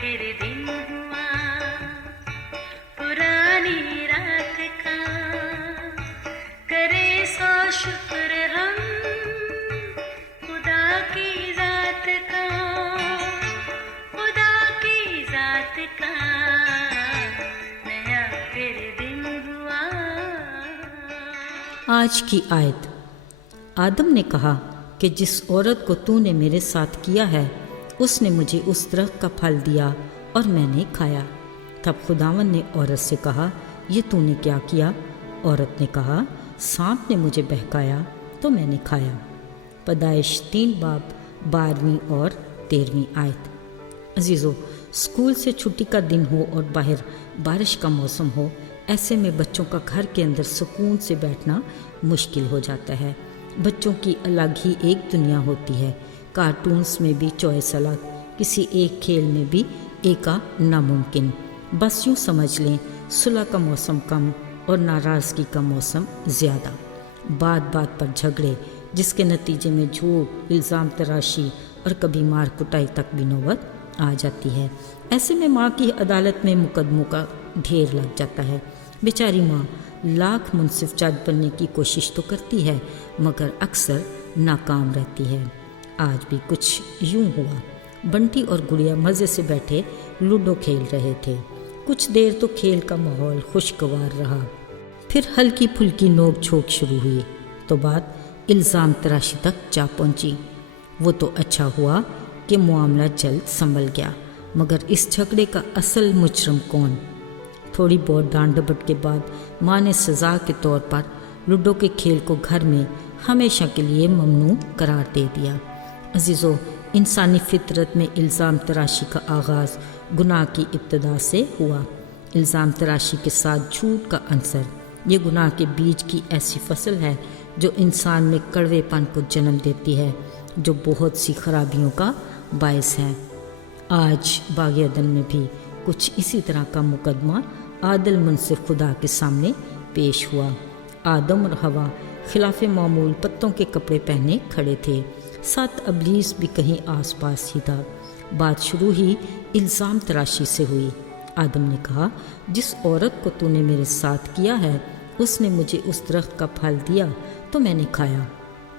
फिर दिन हुआ पुरानी रात का, करे सो शुक्र हम खुदा की जात का, खुदा की जात का, नया फिर दिन हुआ। आज की आयत। आदम ने कहा कि जिस औरत को तूने मेरे साथ किया है उसने मुझे उस दरख्त का फल दिया और मैंने खाया। तब खुदावंद ने औरत से कहा, ये तूने क्या किया? औरत ने कहा, सांप ने मुझे बहकाया तो मैंने खाया। पैदाइश 3 बाब 12वीं और 13वीं आयत। अजीज़ों, स्कूल से छुट्टी का दिन हो और बाहर बारिश का मौसम हो, ऐसे में बच्चों का घर के अंदर सुकून से बैठना मुश्किल हो जाता है। बच्चों की अलग ही एक दुनिया होती है। कार्टून्स में भी चॉइस अलग, किसी एक खेल में भी एका नामुमकिन। बस यूँ समझ लें, सुलह का मौसम कम और नाराज़गी का मौसम ज़्यादा। बात बात पर झगड़े, जिसके नतीजे में झूठ, इल्ज़ाम तराशी और कभी मार कुटाई तक भी नौबत आ जाती है। ऐसे में माँ की अदालत में मुकदमों का ढेर लग जाता है। बेचारी माँ लाख मुनसिफ जज बनने की कोशिश तो करती है, मगर अक्सर नाकाम रहती है। आज भी कुछ यूं हुआ। बंटी और गुड़िया मज़े से बैठे लूडो खेल रहे थे। कुछ देर तो खेल का माहौल खुशगवार रहा, फिर हल्की फुल्की नोक झोंक शुरू हुई तो बात इल्ज़ाम तराशी तक जा पहुंची। वो तो अच्छा हुआ कि मामला जल्द संभल गया, मगर इस झगड़े का असल मुजरम कौन? थोड़ी बहुत डांट डपट के बाद माँ ने सज़ा के तौर पर लूडो के खेल को घर में हमेशा के लिए ममनू करार दे दिया। अजीज़ों, इंसानी फितरत में इल्ज़ाम तराशी का आगाज़ गुनाह की इब्तिदा से हुआ। इल्ज़ाम तराशी के साथ झूठ का अंसर, ये गुनाह के बीज की ऐसी फसल है जो इंसान में कड़वेपन को जन्म देती है, जो बहुत सी खराबियों का बायस है। आज बाग़ अदन में भी कुछ इसी तरह का मुकदमा आदिल मुनसिफ खुदा के सामने पेश हुआ। आदम और हवा खिलाफ मामूल पत्तों के कपड़े पहने खड़े थे, साथ अबलीस भी कहीं आसपास ही था। बात शुरू ही इल्ज़ाम तराशी से हुई। आदम ने कहा, जिस औरत को तूने मेरे साथ किया है उसने मुझे उस दरख्त का फल दिया तो मैंने खाया।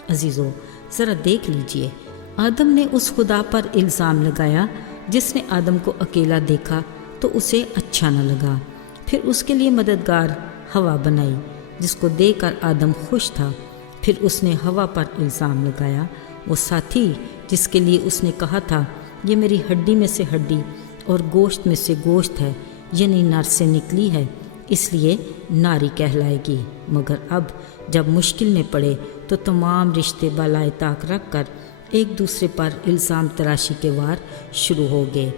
अजीज़ों, ज़रा देख लीजिए, आदम ने उस खुदा पर इल्ज़ाम लगाया जिसने आदम को अकेला देखा तो उसे अच्छा न लगा। फिर उसके लिए मददगार हवा बनाई जिसको देखकर आदम खुश था। फिर उसने हवा पर इल्ज़ाम लगाया, वो साथी जिसके लिए उसने कहा था ये मेरी हड्डी में से हड्डी और गोश्त में से गोश्त है, यानी नर से निकली है, इसलिए नारी कहलाएगी। मगर अब जब मुश्किल में पड़े तो तमाम रिश्ते बालाए ताक रख कर एक दूसरे पर इल्ज़ाम तराशी के वार शुरू हो गए।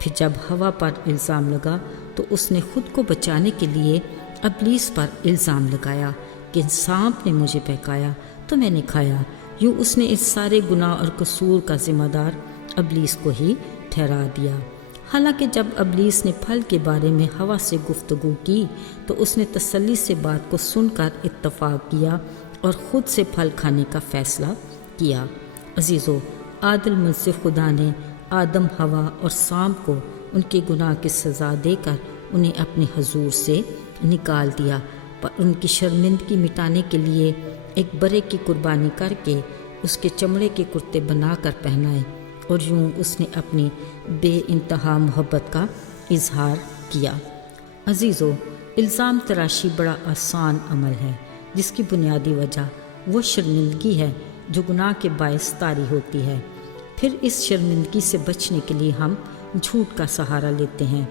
फिर जब हवा पर इल्ज़ाम लगा तो उसने खुद को बचाने के लिए अबलीस पर इल्ज़ाम लगाया कि सांप ने मुझे बहकाया तो मैंने खाया। यूँ उसने इस सारे गुनाह और कसूर का ज़िम्मेदार अबलीस को ही ठहरा दिया। हालांकि जब अबलीस ने फल के बारे में हवा से गुफ्तगू की तो उसने तसल्ली से बात को सुनकर इत्तफाक किया और ख़ुद से फल खाने का फ़ैसला किया। अजीज़ों, आदिल मुनसिफ खुदा ने आदम, हवा और सांप को उनके गुनाह की सज़ा देकर उन्हें अपने हजूर से निकाल दिया, पर उनकी शर्मिंदगी मिटाने के लिए एक बरे की कुर्बानी करके उसके चमड़े के कुर्ते बनाकर पहनाए और यूँ उसने अपनी बेइंतहा मोहब्बत का इजहार किया। अजीज़ों, इल्ज़ाम तराशी बड़ा आसान अमल है जिसकी बुनियादी वजह वो शर्मिंदगी है जो गुनाह के बायस तारी होती है। फिर इस शर्मिंदगी से बचने के लिए हम झूठ का सहारा लेते हैं।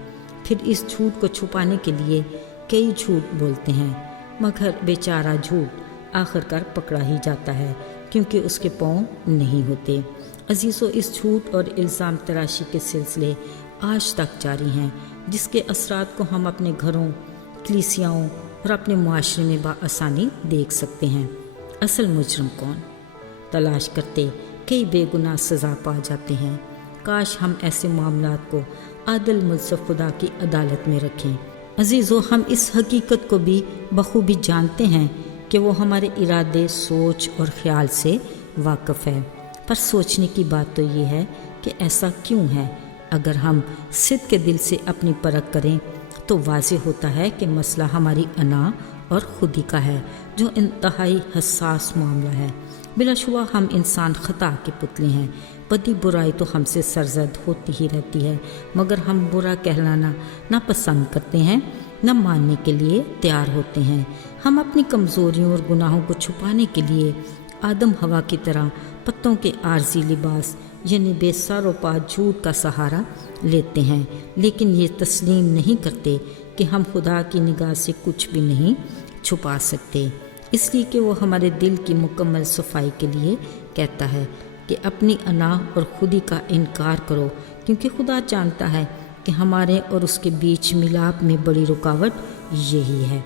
फिर इस झूठ को छुपाने के लिए कई झूठ बोलते हैं, मगर बेचारा झूठ आखिरकार पकड़ा ही जाता है क्योंकि उसके पाँव नहीं होते। अजीज़ों, इस झूठ और इल्ज़ाम तराशी के सिलसिले आज तक जारी हैं, जिसके असरात को हम अपने घरों, कलीसियाओं और अपने मुआशरे में बआसानी देख सकते हैं। असल मुजरम कौन? तलाश करते कई बेगुनाह सज़ा पा जाते हैं। काश हम ऐसे मामलात को आदिल मुनसिफ खुदा की अदालत में रखें। अजीज़ों, हम इस हकीकत को भी बखूबी जानते हैं कि वो हमारे इरादे, सोच और ख्याल से वाकिफ़ है, पर सोचने की बात तो ये है कि ऐसा क्यों है। اگر ہم صدق کے دل سے اپنی پرکھ کریں تو واضح ہوتا ہے کہ مسئلہ ہماری انا اور خودی کا ہے، جو انتہائی حساس معاملہ ہے۔ بلا شبہ ہم انسان خطا کے پتلے ہیں، بدی برائی تو ہم سے سرزد ہوتی ہی رہتی ہے، مگر ہم برا کہلانا نہ پسند کرتے ہیں، نہ ماننے کے لیے تیار ہوتے ہیں۔ ہم اپنی کمزوریوں اور گناہوں کو چھپانے کے لیے آدم ہوا کی طرح پتوں کے عارضی لباس یعنی بے سر و پا جھوٹ کا سہارا لیتے ہیں، لیکن یہ تسلیم نہیں کرتے کہ ہم خدا کی نگاہ سے کچھ بھی نہیں چھپا سکتے، اس لیے کہ وہ ہمارے دل کی مکمل صفائی کے لیے کہتا ہے کہ اپنی انا اور خودی کا انکار کرو، کیونکہ خدا جانتا ہے کہ ہمارے اور اس کے بیچ ملاپ میں بڑی رکاوٹ یہی ہے۔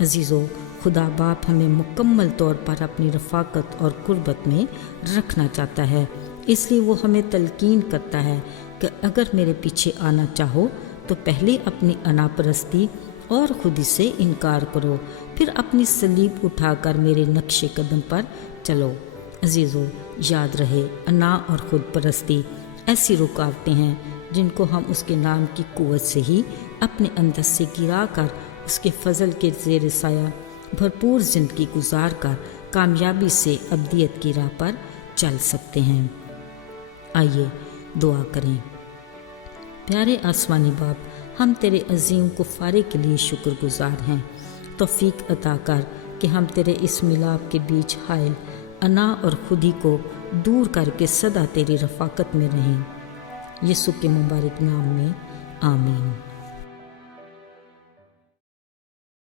عزیزو، خدا باپ ہمیں مکمل طور پر اپنی رفاقت اور قربت میں رکھنا چاہتا ہے، اس لیے وہ ہمیں تلقین کرتا ہے کہ اگر میرے پیچھے آنا چاہو تو پہلے اپنی انا پرستی اور خودی سے انکار کرو، پھر اپنی صلیب اٹھا کر میرے نقش قدم پر چلو۔ عزیزو، یاد رہے، انا اور خود پرستی ایسی رکاوٹیں ہیں جن کو ہم اس کے نام کی قوت سے ہی اپنے اندر سے گرا کر اس کے فضل کے زیر سایہ بھرپور زندگی گزار کر کامیابی سے ابدیت کی راہ پر چل سکتے ہیں۔ آئیے دعا کریں۔ پیارے آسمانی باپ، ہم تیرے عظیم کفارے کے لیے شکر گزار ہیں۔ توفیق عطا کر کہ ہم تیرے اس ملاپ کے بیچ حائل انا اور خودی کو دور کر کے سدا تیری رفاقت میں رہیں۔ یسوع کے مبارک نام میں آمین۔